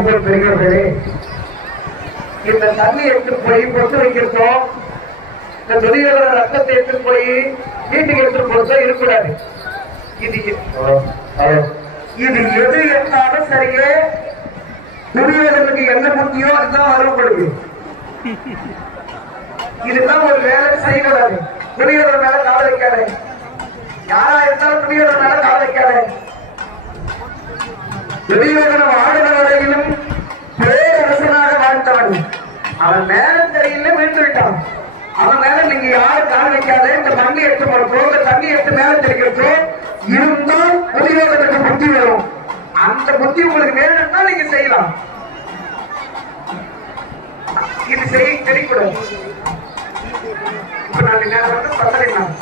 அன்பு பெரியவர்களே இந்த தண்ணி எடுத்து போய் பொட்டு வைக்கிறதோ இந்த துணியோட ரத்தத்தை எடுத்து போய் வீட்டுக்கு எடுத்து போறதோ இருக்கக்கூடாது. இது இது எது இருந்தாலும் சரியே துணியோடனுக்கு என்ன முக்கியம் அதுதான் அருள்படுது இதுதான் ஒரு வேலை செய்யக்கூடாது. துணியோட மேல கால வைக்காது யாரா இருந்தாலும் துணியோட மேல கால வைக்காது துரியோதன வாழ்ந்த பேரரசனாக வாழ்ந்தவன். அவன் மேல தெரியல வீழ்ந்து விட்டான் அவன் மேல நீங்க யாரும் கால் வைக்காத இந்த தண்ணி எடுத்து போறப்போ இந்த தண்ணி எடுத்து மேல தெரிக்கிறப்போ இருந்தால் துரியோதனுக்கு புத்தி வரும். அந்த புத்தி உங்களுக்கு வேணும்னா நீங்க செய்யலாம். இது செய்ய தெரியக்கூடாது. இப்ப நான் நேரம் வந்து நான்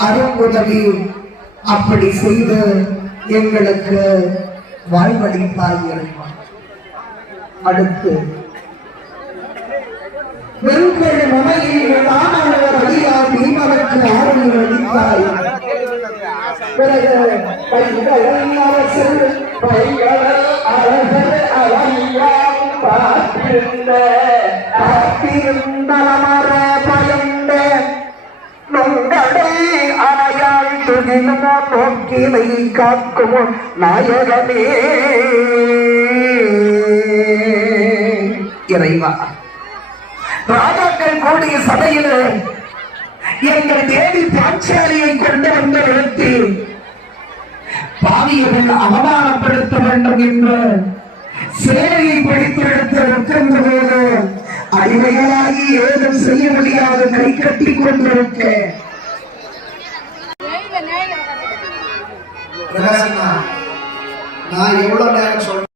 அருங்குதவி அப்படி செய்து எங்களுக்கு வாழ்வளித்தாய் இறைவா அடுத்து வெண்கொள் மமையில் தானவர் அடியா பீமனுக்கு ஆறுதல் அளித்தாய். பிறகு பைகள் அரசர் பார்த்திருந்த பார்த்திருந்த நமர அணையாள் துகிலுமோ நோக்கிலை காக்கும் நாயகமே. இறைவா ராஜாக்கள் கூடிய சபையில் எங்கள் தேவி பாஞ்சாலியை கொண்டு வந்த நிறுத்தி பாவியர்கள் அவமானப்படுத்த வேண்டும் என்று சேவையை பிடித்து எடுத்திருக்கின்ற போது அடிமைகளாகி ஏதும் செய்ய முடியாது கை கட்டி கொண்டிருக்க பிரகாசண்ணா, நான் எவ்வளவு நேரம் சொல்றேன்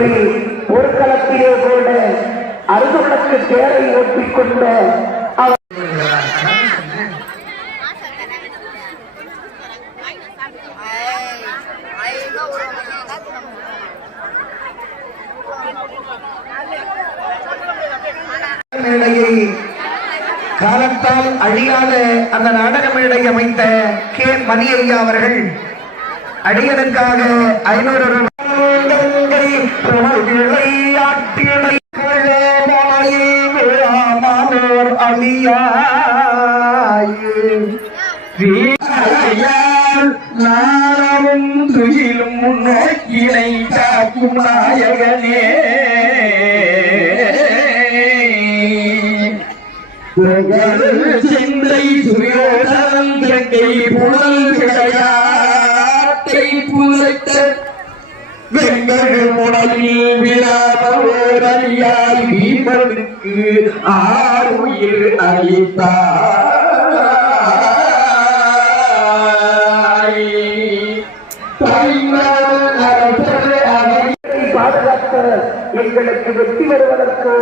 இப்படி ஒரு களத்திலே கூட அருகுணக்கு தேரை ஒட்டிக்கொண்ட காலத்தால் அழியாத அந்த நாடக மேடை அமைத்த கே மணி ஐயா அவர்கள் அடியனுக்காக ஐநூறு துயிலும் காக்கும் நாயகனே சிந்தை சுயோதனம் கங்கை புனல் விளையாட்டை புலைத்த வெங்கல் முடலில் விழாவோரறியாய் வீமனுக்கு ஆறுயிர் அளித்தார். எங்களுக்கு வெற்றி பெறுவதற்கு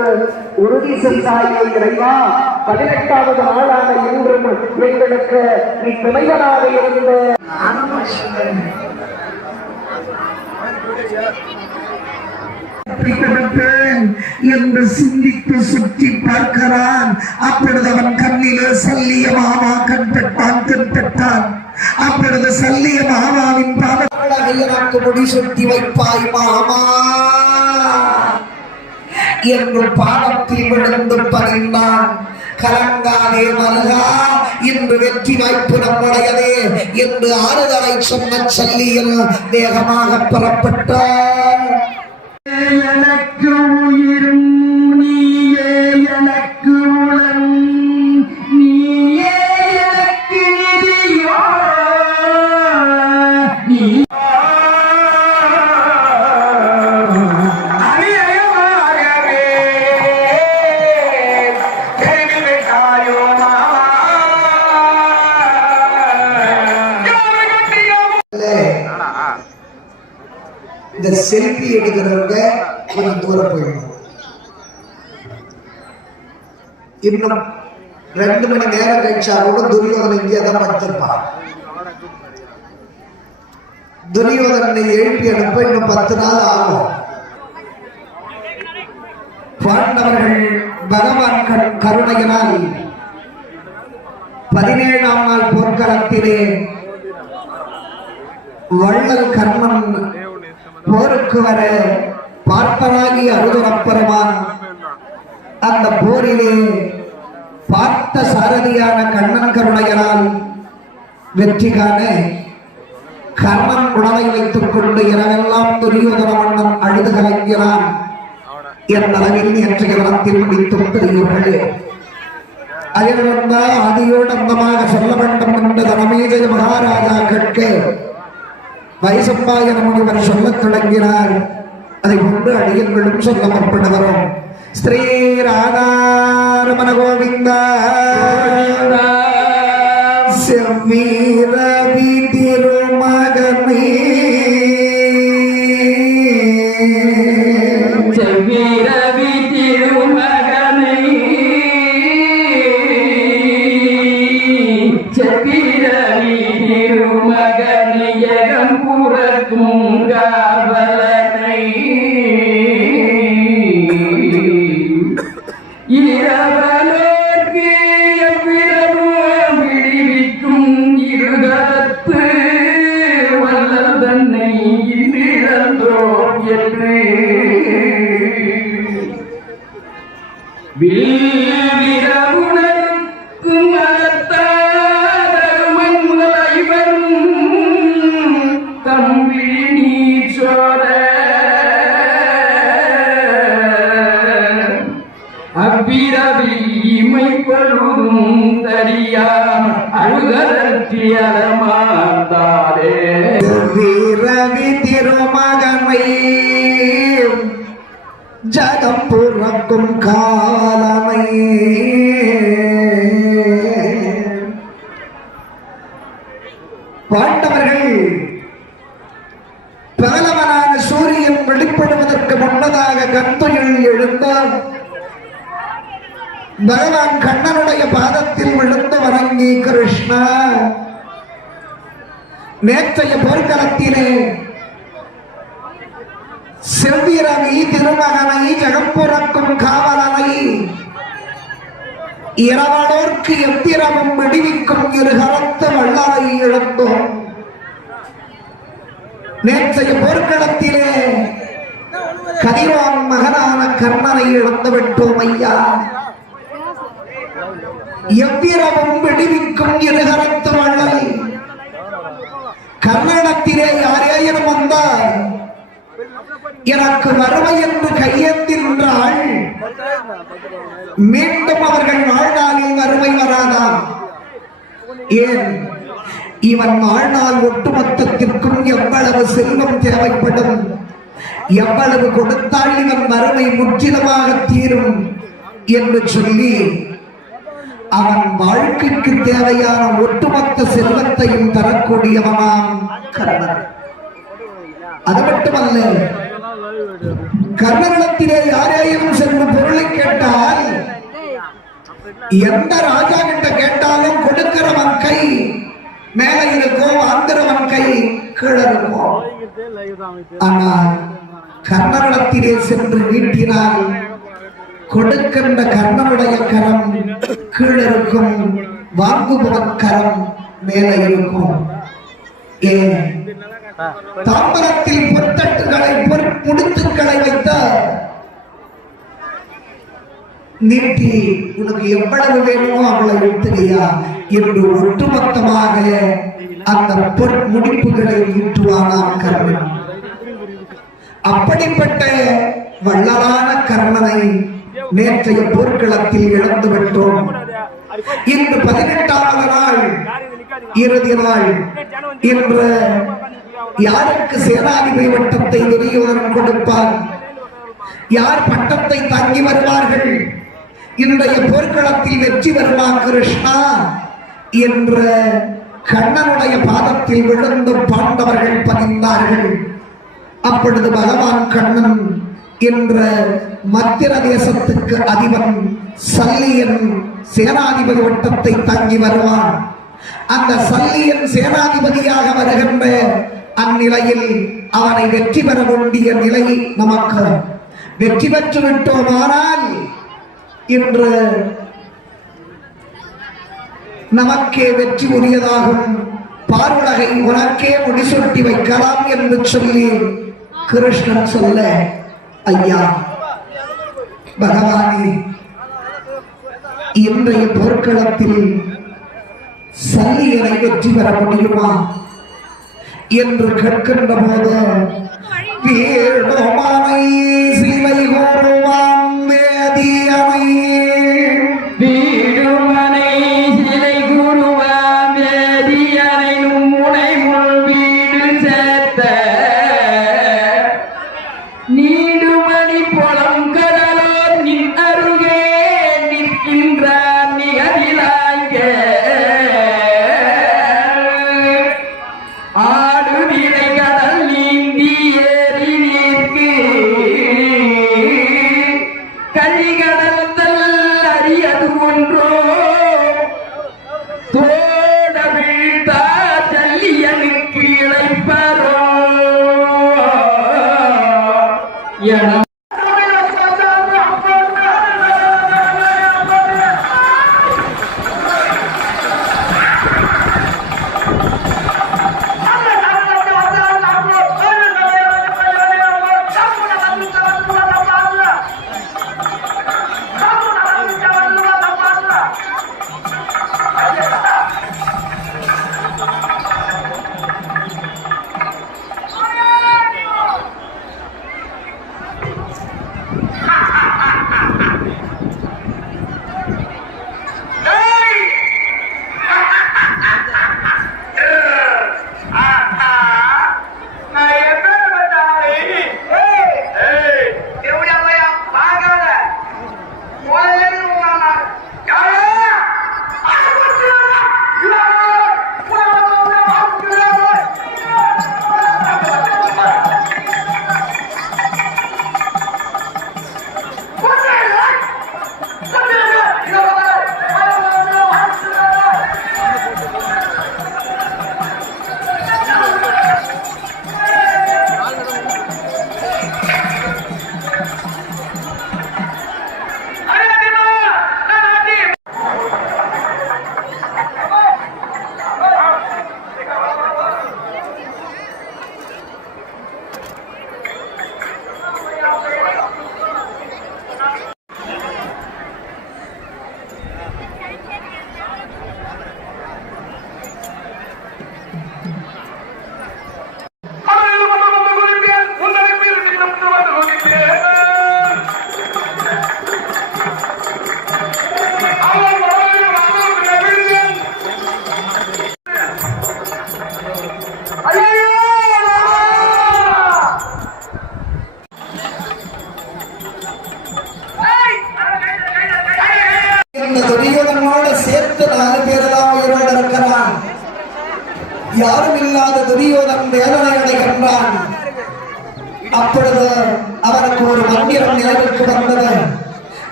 உறுதி செய்தாயே இறைவா. பதினெட்டாவது நாளான இன்றும் எங்களுக்கு நீ துணைவனாக இருந்த என்று சிந்தித்து சுற்றி பார்க்கிறான். அப்பொழுது அவன் கண்ணிலே சல்லிய மாமா கண்பட்டான் பெற்றான் அப்பொழுது சல்லிய மாமாவின் பாதக்கு முடி சுற்றி வைப்பாய் மாமா. என்று பாடத்தில் விழுந்து பறிந்தான். கலங்காதே மருகா இன்று வெற்றி வாய்ப்பு நம்முடையதே என்று ஆறுதலை சொன்ன சல்லியில் வேகமாக புறப்பட்டார் மணி நேரம் கழிச்சா கூட துரியோதனன் இங்கே தான் படுத்திருப்பான். துரியோதனை எழுப்பி அனுப்ப இன்னும் பத்து நாள் ஆகும். பாண்டவர்கள் பகவான் கருணையினால் பதினேழாம் நாள் போர்க்களத்திலே வள்ளல் கர்மன் போருக்கு வர பார்ப்பனாகி அருதுரப்பெருமான் அந்த போரிலே பார்த்த சாரதியான கண்ணன் கருணையனால் வெற்றி காண கர்ணன் உடலை வைத்துக் கொண்டு இரவெல்லாம் துரியோதன மன்னன் அழுது கலங்கிறான் என் அளவில் நேற்றைய தினத்தில் முடித்தும் பெரியவர்களே அயல்வந்தா வந்த ஆதியோடு அந்தமாக சொல்ல வேண்டும் என்று தனமேஜய மகாராஜா கேட்க வைசம்பாயன முனிவர் சொல்லத் தொடங்கினார். அதை கொண்டு அடியங்களும் சொல்ல முற்படுகிறோம். ശ്രീരാധാരമണ ഗോവിന്ദ ശമീരവി തിരുമകമേ ശമീരവി തിരുമകമേ ശമീര புறக்கும் காலமை. பாண்டவர்கள் பகலவனான சூரியன் வெளிப்படுவதற்கு முன்னதாக கந்தையில் எழுந்தார். பகவான் கண்ணனுடைய பாதத்தில் விழுந்து வணங்கி கிருஷ்ணா. நேற்றைய போர்க்களத்திலே செவ்விரவி திருமகனை ஜெகம்புறக்கும் காவலனை. இரவலோர்க்கு எத்திரமும் விடுவிக்கும் இருகலத்து வல்லரை இழந்தோம் நேற்றைய போர்க்களத்திலே கதிரான் மகனான கர்ணனை இழந்து விட்டோம் ஐயா. எவ்விரமும் விடுவிக்கும் இருகரத்து வள்ளலை கர்நாடகத்திலே யாரேனும் வந்தால் எனக்கு வறுமை என்று கையேந்திருந்தால் மீண்டும் அவர்கள் வாழ்நாளில் வறுமை வராதாம். ஏன்? இவன் வாழ்நாள் ஒட்டுமொத்தத்திற்கும் எவ்வளவு செல்வம் தேவைப்படும்? எவ்வளவு கொடுத்தால் இவன் வறுமை முற்றிலுமாக தீரும் என்று சொல்லி அவன் வாழ்க்கைக்கு தேவையான ஒட்டுமொத்த செல்வத்தையும் தரக்கூடியவனாம் கர்ணன். அது மட்டுமல்ல கர்ணனிடத்திலே யாரேயும் சென்று பொருளை கேட்டால் எந்த ராஜா கிட்ட கேட்டாலும் கொடுக்கிறவன் கை மேல இருக்கும் வாங்குறவன் கை கீழே இருக்கும். ஆனால் கர்ணனிடத்திலே சென்று நீட்டினால் கொடுக்கின்ற கர்ணனுடைய கரம் கீழே இருக்கும் வாங்குபவன் கரம் மேல இருக்கும். ஏன்? தாம்பரத்தில் பொற்தட்டுகளை முடித்துக்களை வைத்த நீட்டி உனக்கு எவ்வளவு வேணுமோ அவளை விட்டுகையா என்று ஒட்டுமொத்தமாக அந்த பொற் முடிப்புகளை ஈட்டுவானாம் கர்ணன். அப்படிப்பட்ட வள்ளலான கர்ணனை நேற்றைய போர்க்களத்தில் இழந்து விட்டோம். இன்று பதினெட்டாவது நாள் இறுதி நாள். இன்று யாருக்கு சேனாதிபதி வட்டத்தை துரியோதனன் கொடுப்பார் யார் பட்டத்தை தங்கி வருவார்கள்? இன்றைய போர்க்களத்தில் வெற்றி வருமா கிருஷ்ணா? என்ற கண்ணனுடைய பாதத்தில் விழுந்து பாண்டவர்கள் பதிந்தார்கள். அப்பொழுது பகவான் கண்ணன் என்ற மத்திர தேசத்துக்கு அதிபன் சல்லியன் சேனாதிபதி வட்டத்தை தங்கி வருவான். அந்த சல்லியன் சேனாதிபதியாக வருகின்ற அந்நிலையில் அவனை வெற்றி பெற வேண்டிய நிலை நமக்கு. வெற்றி பெற்று விட்டோமானால் இன்று நமக்கே வெற்றி உரியதாகும். பாருலகை உனக்கே முடிசூட்டி வைக்கலாம் என்று சொல்லி கிருஷ்ணன் சொல்ல ஐயா பகவானே இன்றைய பொற்களத்தில் சல்லியனை வெற்றி பெற முடியுமா? என்று கேட்கின்ற போது வேணுமானை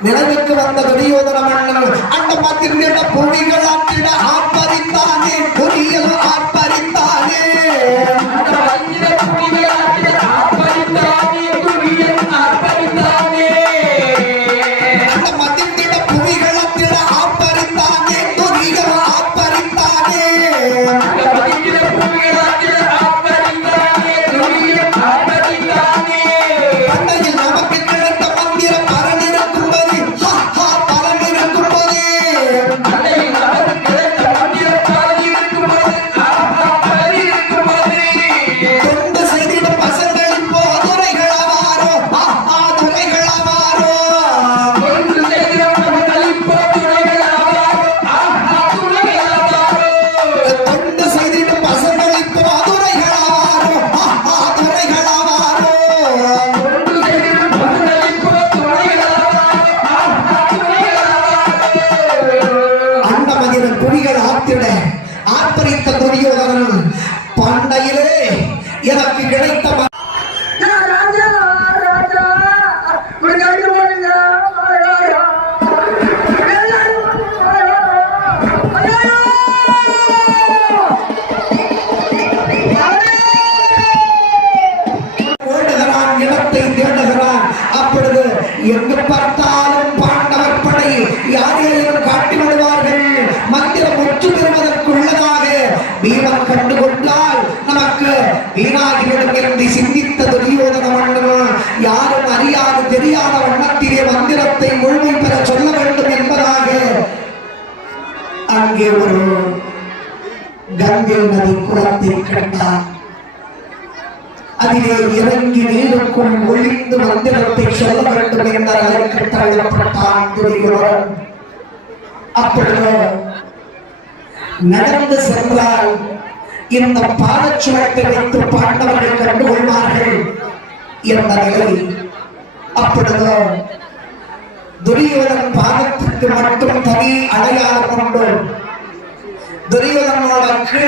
நிலைமைக்கு வந்த துரியோதன மன்னன் அண்ட பாத்திரங்கள் பொறிகள் ஆற்றிட ஆர்ப்பரித்தானே? பொறியல் ஆர்ப்பரித்தான் கங்கை குளத்தில் குளத்தை அதிலே இறங்கி நீருக்குள் ஒளிந்து மந்திரத்தை சொல்ல வேண்டும் என்ற அதற்கு தள்ளப்பட்டான் துரியோதன் அப்பொழுது நடந்து சென்றால் இந்த பாதச்சுவட்டை வைத்து பாண்டவர்கள் கண்டு கொள்வார்கள் என்ற அப்பொழுது துரியோதன் பாதத்திற்கு மட்டும் தனி அடையாளம் கொண்டு துரியோதனோடக்கு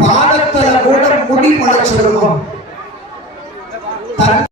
பாதத்துல கூட முடி முளைச்சிருக்கும் தன்